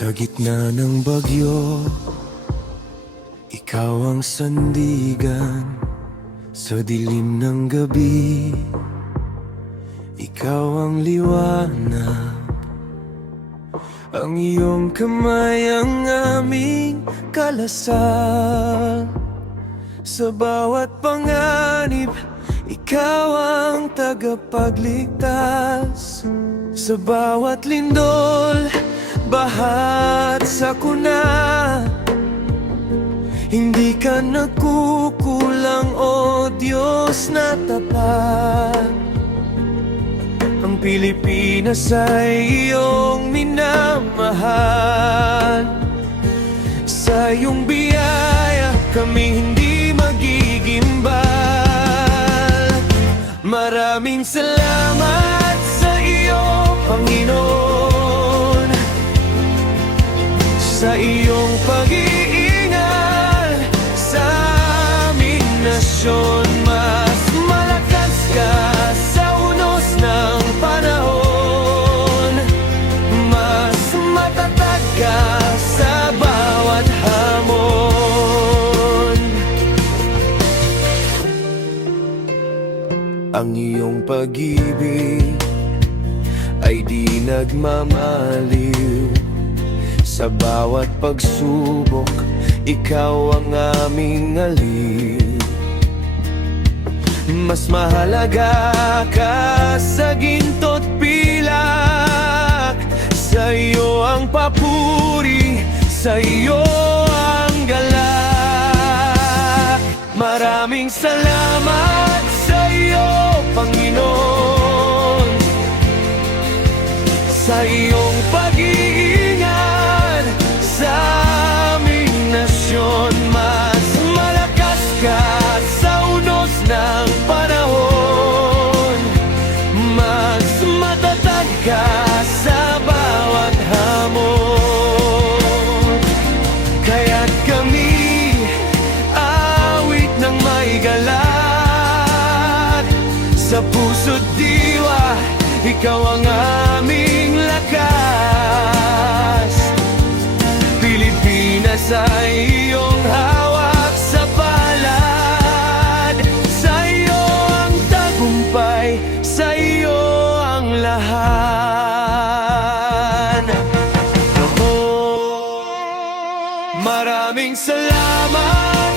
Sa gitna ng bagyo, ikaw ang sandigan. Sa dilim ng gabi, ikaw ang liwanag. Ang iyong kamay ang aming kalasal. Sa bawat panganib, ikaw ang tagapagligtas. Sa bawat lindol, bahat sa kuna. Hindi ka nagkukulang, o Diyos na tapat. Ang Pilipinas ay iyong minamahal. Sa iyong biyaya kami hindi magigimbal. Maraming salamat sa iyo, Panginoon, sa iyong pag-iingat sa aming nasyon. Mas malakas ka sa unos ng panahon, mas matatag ka sa bawat hamon. Ang iyong pag-ibig ay di nagmamaliw. Sa bawat pagsubok, ikaw ang aming aliw. Mas mahalaga ka sa ginto't pilak. Sa iyo ang papuri, sa iyo ang galak. Maraming salamat sa iyo, Panginoon, sa iyong pag-iingat sa aming nasyon. Mas malakas ka sa unos ng panahon, mas matatag ka sa bawat hamon. Kaya't kami awit ng may galak. Sa puso't diwa, ikaw ang aming lakas. Pilipinas ay iyong hawak sa palad. Sa iyo ang tagumpay, sa iyo ang lahat. Maraming salamat